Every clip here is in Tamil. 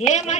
Yeah, my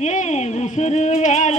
ஏன் உசுருவா